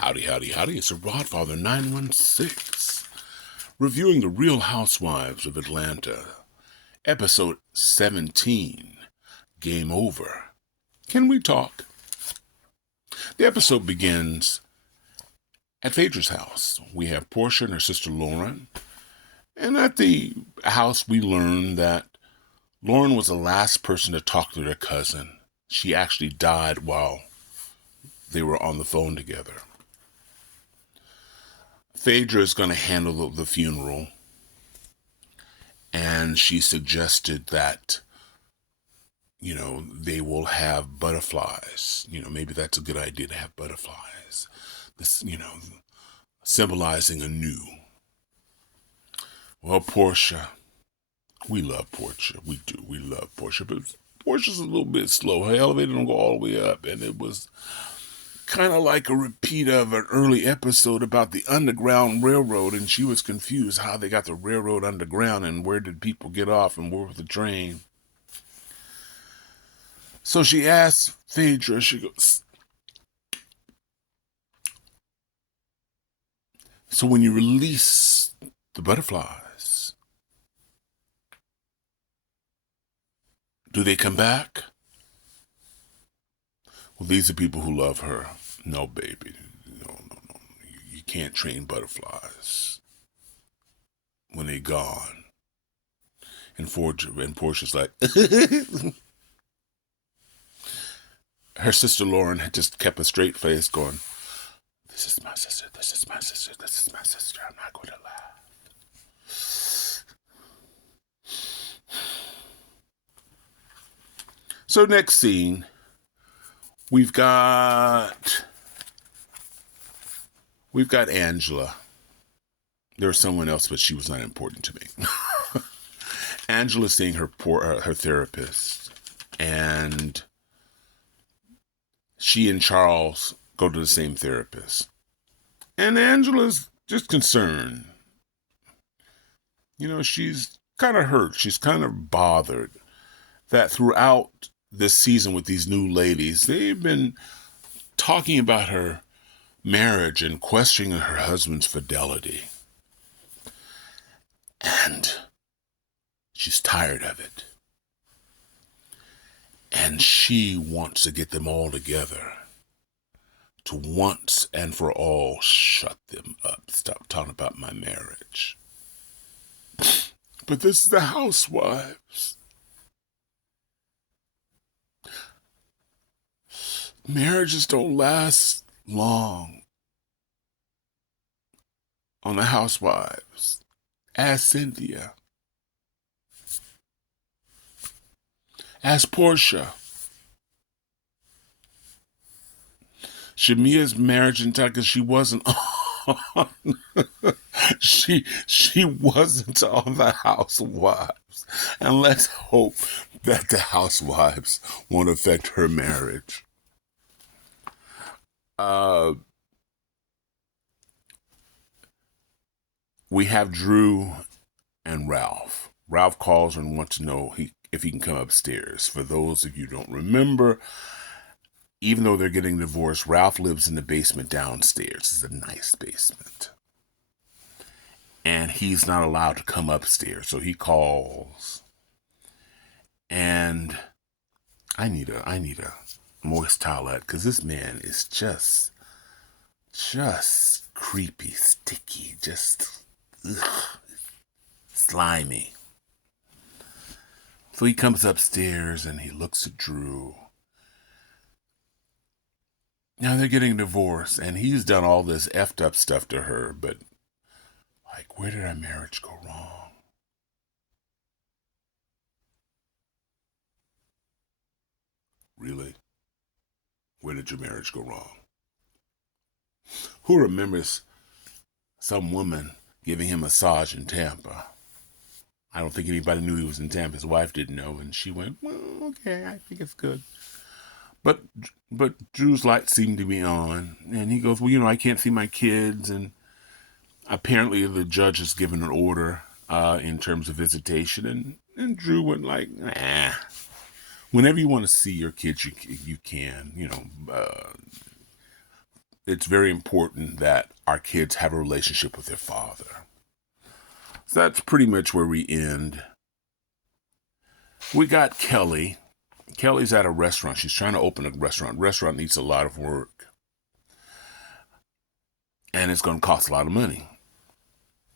Howdy, howdy, howdy. It's a Rodfather 916 reviewing the Real Housewives of Atlanta, episode 17, Game Over. Can we talk? The episode begins at Phaedra's house. We have Portia and her sister Lauren. And at the house, we learn that Lauren was the last person to talk to their cousin. She actually died while they were on the phone together. Phaedra is going to handle the funeral, and she suggested that, they will have butterflies. Maybe that's a good idea to have butterflies. This, symbolizing anew. Well, Portia, we love Portia. We do. We love Portia, but Portia's a little bit slow. Her elevator don't go all the way up, and it was kind of like a repeat of an early episode about the Underground Railroad, and she was confused how they got the railroad underground and where did people get off and where was the train. So she asked Phaedra, she goes, so when you release the butterflies, do they come back? Well, these are people who love her. No, baby. No. You can't train butterflies when they're gone. And Portia's like, her sister Lauren had just kept a straight face going, this is my sister, this is my sister, this is my sister. I'm not going to laugh. So next scene, we've got Angela. There was someone else, but she was not important to me. Angela's seeing her therapist, and she and Charles go to the same therapist. And Angela's just concerned. She's kind of hurt. She's kind of bothered that throughout this season with these new ladies, they've been talking about her marriage and questioning her husband's fidelity. And she's tired of it. And she wants to get them all together to once and for all shut them up. Stop talking about my marriage. But this is the Housewives. Marriages don't last long on the Housewives. Ask Cynthia. Ask Portia. Shamia's marriage in time because she wasn't on. she wasn't on the Housewives. And let's hope that the Housewives won't affect her marriage. We have Drew and Ralph. Ralph calls her and wants to know if he can come upstairs. For those of you who don't remember, even though they're getting divorced, Ralph lives in the basement downstairs. It's a nice basement. And he's not allowed to come upstairs. So he calls. And I need a moist towelette because this man is just creepy, sticky, just slimy. So he comes upstairs and he looks at Drew. Now they're getting divorced and he's done all this effed up stuff to her, but where did our marriage go wrong? Really? Where did your marriage go wrong? Who remembers some woman giving him a massage in Tampa? I don't think anybody knew he was in Tampa. His wife didn't know, and she went, well, okay, I think it's good. But Drew's light seemed to be on, and he goes, well, I can't see my kids, and apparently the judge has given an order in terms of visitation, and Drew went like, nah. Whenever you want to see your kids, you can, it's very important that our kids have a relationship with their father. So that's pretty much where we end. We got Kelly. Kelly's at a restaurant. She's trying to open a restaurant. Restaurant needs a lot of work. And it's going to cost a lot of money.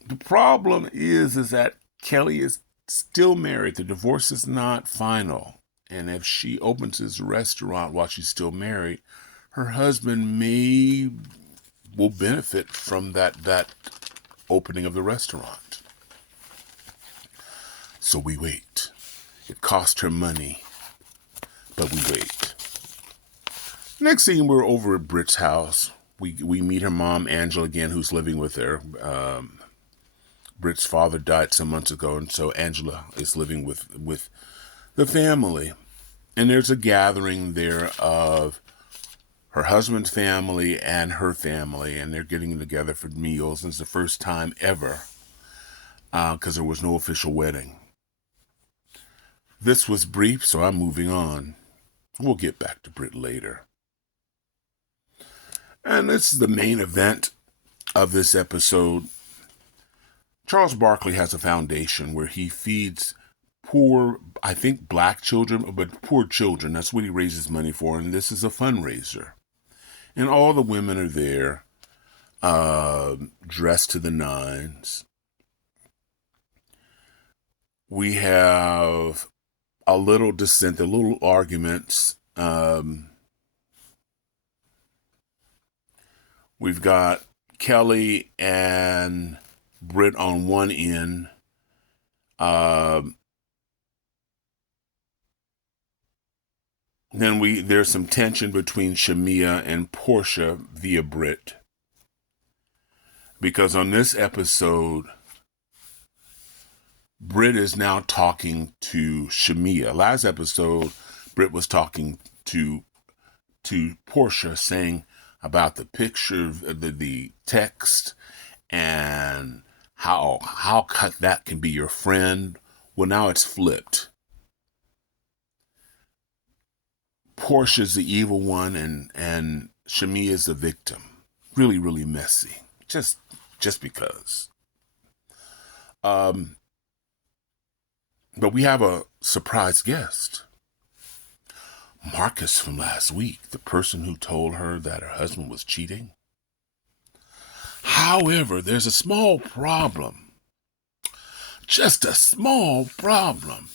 The problem is that Kelly is still married. The divorce is not final. And if she opens this restaurant while she's still married, her husband will benefit from that opening of the restaurant. So we wait. It cost her money, but we wait. Next thing, we're over at Britt's house. We meet her mom, Angela, again, who's living with her. Britt's father died some months ago, and so Angela is living with the family. And there's a gathering there of her husband's family and her family, and they're getting together for meals. And it's the first time ever, because there was no official wedding. This was brief, so I'm moving on. We'll get back to Britt later. And this is the main event of this episode. Charles Barkley has a foundation where he feeds poor, I think black children, but poor children. That's what he raises money for, and this is a fundraiser. And all the women are there, dressed to the nines. We have a little dissent, a little arguments. We've got Kelly and Britt on one end. Then there's some tension between Shamia and Portia via Britt. Because on this episode, Britt is now talking to Shamia. Last episode, Britt was talking to Portia, saying about the picture, the text, and how that can be your friend. Well, now it's flipped. Portia's the evil one, and Shamia is the victim. Really, really messy. Just because. But we have a surprise guest. Marcus from last week, the person who told her that her husband was cheating. However, there's a small problem. Just a small problem.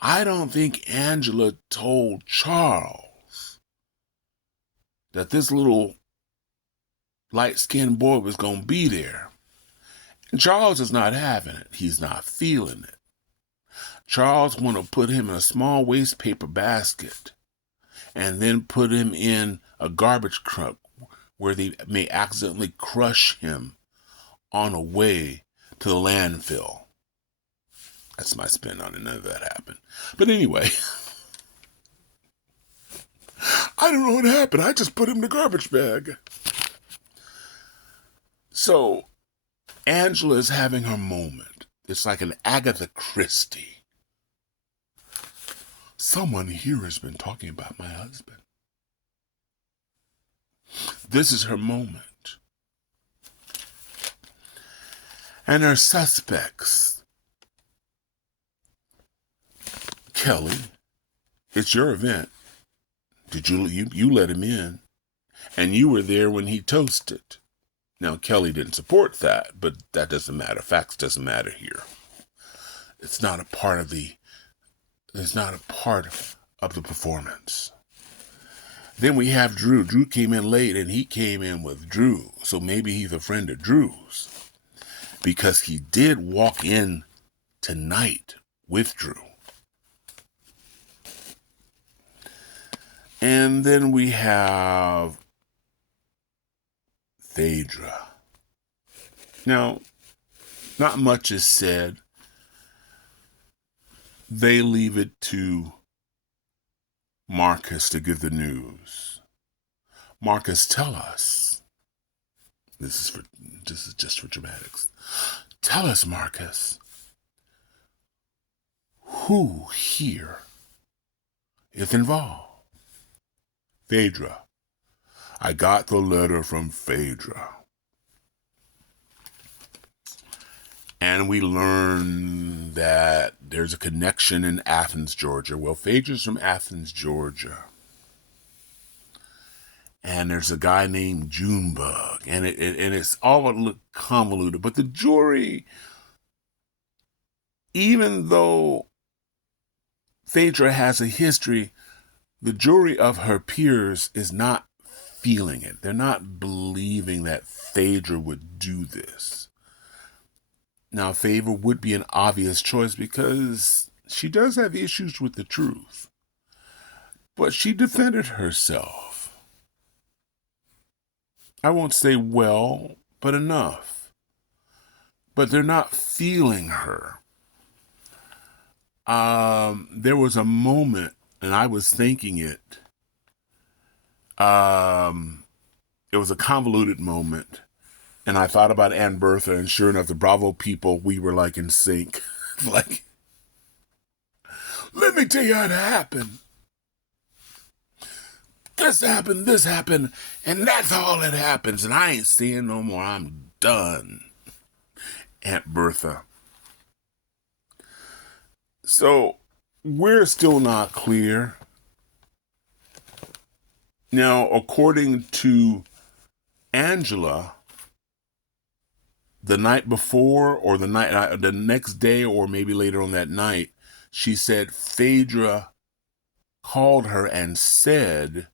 I don't think Angela told Charles that this little light-skinned boy was going to be there. And Charles is not having it. He's not feeling it. Charles want to put him in a small waste paper basket and then put him in a garbage truck where they may accidentally crush him on the way to the landfill. That's my spin on it. None of that happened. But anyway, I don't know what happened. I just put him in the garbage bag. So Angela is having her moment. It's like an Agatha Christie. Someone here has been talking about my husband. This is her moment. And her suspects. Kelly, it's your event. Did you let him in? And you were there when he toasted. Now, Kelly didn't support that, but that doesn't matter. Facts doesn't matter here. It's not a part of the performance. Then we have Drew. Drew came in late, and he came in with Drew. So maybe he's a friend of Drew's. Because he did walk in tonight with Drew. And then we have Phaedra. Now, not much is said. They leave it to Marcus to give the news. Marcus, tell us. This is just for dramatics. Tell us, Marcus, who here is involved? Phaedra, I got the letter from Phaedra. And we learn that there's a connection in Athens, Georgia. Well, Phaedra's from Athens, Georgia. And there's a guy named Junebug. And it's all a little convoluted. But the jury, even though Phaedra has a history, the jury of her peers is not feeling it. They're not believing that Phaedra would do this. Now, Phaedra would be an obvious choice because she does have issues with the truth. But she defended herself. I won't say well, but enough. But they're not feeling her. There was a moment, and I was thinking it. It was a convoluted moment. And I thought about Aunt Bertha, and sure enough, the Bravo people, we were like in sync. Like, let me tell you how it happened. This happened, and that's all that happens, and I ain't seeing no more. I'm done. Aunt Bertha. So, we're still not clear. Now, according to Angela, the night before or the next day or maybe later on that night, she said Phaedra called her and said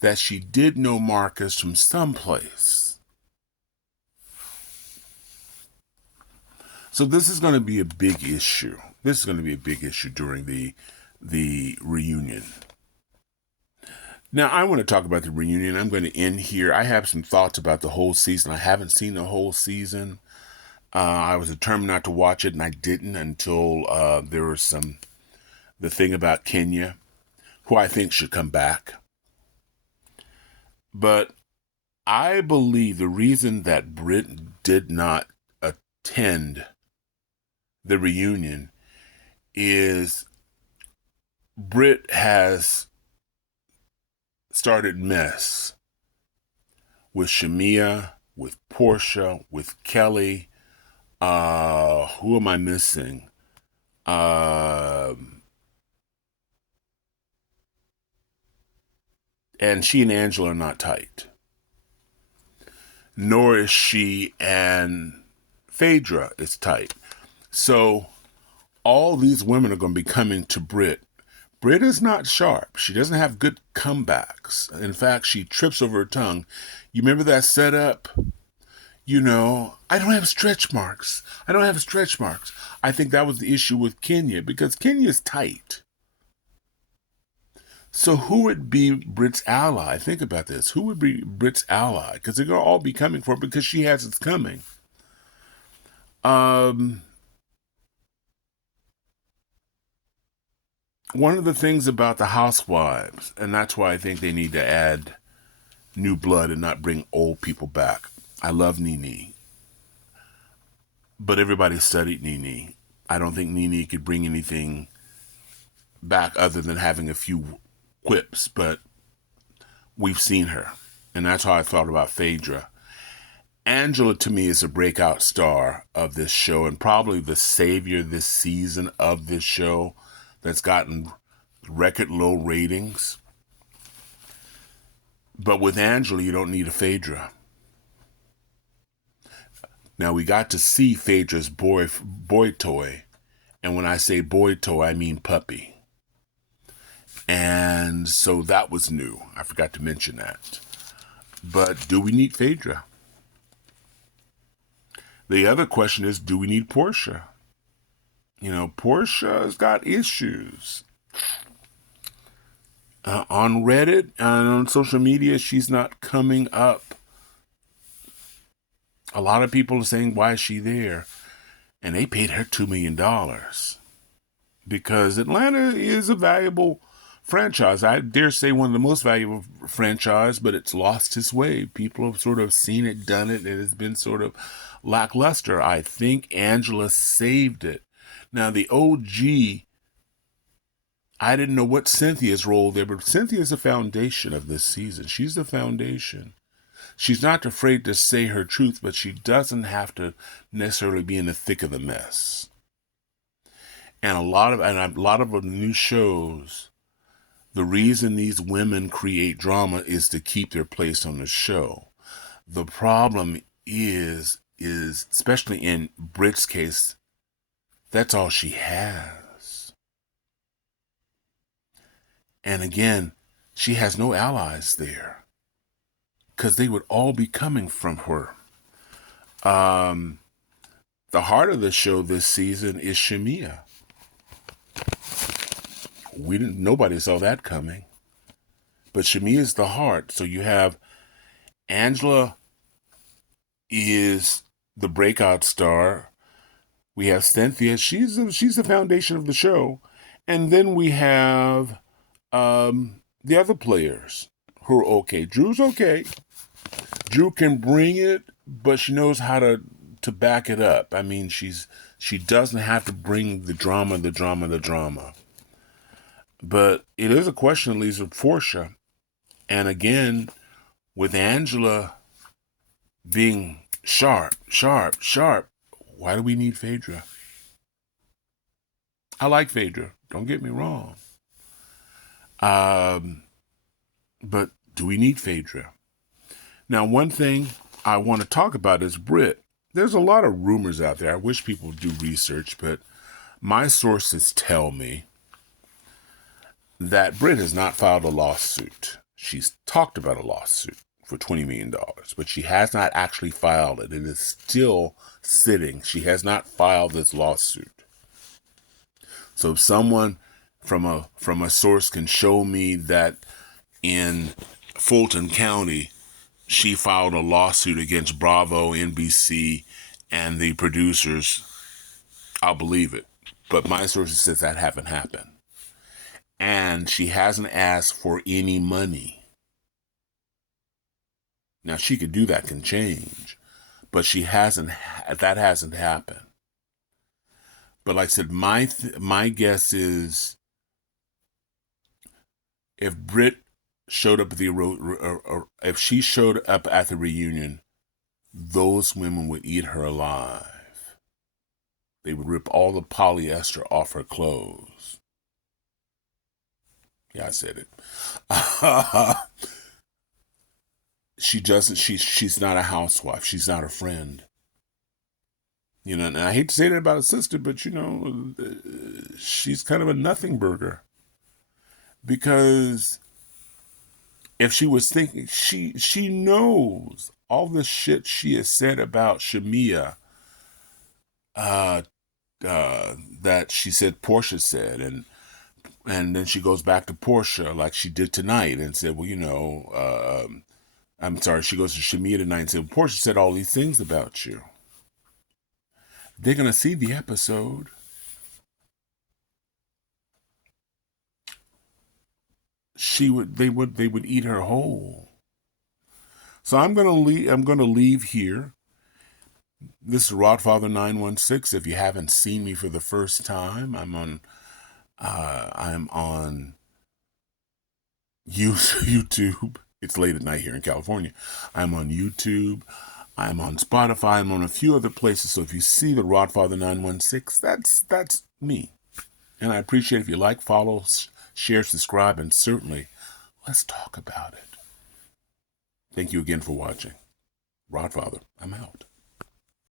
that she did know Marcus from someplace. So this is going to be a big issue. This is going to be a big issue during the reunion. Now, I want to talk about the reunion. I'm going to end here. I have some thoughts about the whole season. I haven't seen the whole season. I was determined not to watch it, and I didn't until there was the thing about Kenya, who I think should come back. But I believe the reason that Brit did not attend the reunion is Brit has started mess with Shamia, with Portia, with Kelly. Who am I missing? And she and Angela are not tight. Nor is she and Phaedra is tight. So all these women are going to be coming to Brit. Brit is not sharp. She doesn't have good comebacks. In fact, she trips over her tongue. You remember that setup? You know, I don't have stretch marks. I think that was the issue with Kenya because Kenya's tight. So who would be Brit's ally? Think about this. Who would be Brit's ally? Because they're going to all be coming for it because she has it coming. One of the things about the Housewives, and that's why I think they need to add new blood and not bring old people back. I love Nene, but everybody studied Nene. I don't think Nene could bring anything back other than having a few quips, but we've seen her, and that's how I thought about Phaedra. Angela, to me, is a breakout star of this show and probably the savior this season of this show that's gotten record low ratings. But with Angela, you don't need a Phaedra. Now, we got to see Phaedra's boy toy, and when I say boy toy, I mean puppy. And so that was new. I forgot to mention that. But do we need Phaedra? The other question is, do we need Portia? You know, Portia's got issues. On Reddit and on social media, she's not coming up. A lot of people are saying, why is she there? And they paid her $2 million. Because Atlanta is a valuable franchise. I dare say one of the most valuable franchise, but it's lost its way. People have sort of seen it, done it, and it has been sort of lackluster. I think Angela saved it. Now, the OG I didn't know what Cynthia's role there, but Cynthia's the foundation of this season. She's the foundation. She's not afraid to say her truth, but she doesn't have to necessarily be in the thick of the mess. And a lot of the new shows, the reason these women create drama is to keep their place on the show. The problem is especially in Brit's case, that's all she has. And again, she has no allies there, because they would all be coming from her. The heart of the show this season is Shamia. Nobody saw that coming. But Shamia is the heart. So you have Angela is the breakout star. We have Cynthia. She's the foundation of the show. And then we have the other players who are okay. Drew's okay. Drew can bring it, but she knows how to back it up. I mean, she doesn't have to bring the drama. But it is a question that leaves with Portia. And again, with Angela being sharp, why do we need Phaedra? I like Phaedra, don't get me wrong. But do we need Phaedra? Now, one thing I want to talk about is Brit. There's a lot of rumors out there. I wish people would do research, but my sources tell me that Brit has not filed a lawsuit. She's talked about a lawsuit for $20 million, but she has not actually filed it. It is still sitting. She has not filed this lawsuit. So if someone from a source can show me that in Fulton County, she filed a lawsuit against Bravo, NBC, and the producers, I'll believe it. But my sources says that haven't happened. And she hasn't asked for any money. Now, she could do that, can change, but that hasn't happened. But like I said, my guess is if Brit showed up at if she showed up at the reunion, those women would eat her alive. They would rip all the polyester off her clothes. Yeah, I said it. She's not a housewife. She's not a friend. You know, and I hate to say that about a sister, but you know, she's kind of a nothing burger. Because if she was thinking, she knows all the shit she has said about Shamia, that she said Portia said, and then she goes back to Portia like she did tonight and said, well, you know, I'm sorry, she goes to Shamia tonight and said, well, Portia said all these things about you. They're going to see the episode. They would eat her whole. So I'm going to leave here. This is Rodfather 916. If you haven't seen me for the first time, I'm on YouTube. It's late at night here in California. I'm on YouTube. I'm on Spotify. I'm on a few other places. So if you see the Rodfather 916, that's me. And I appreciate if you like, follow, share, subscribe, and certainly let's talk about it. Thank you again for watching. Rodfather, I'm out.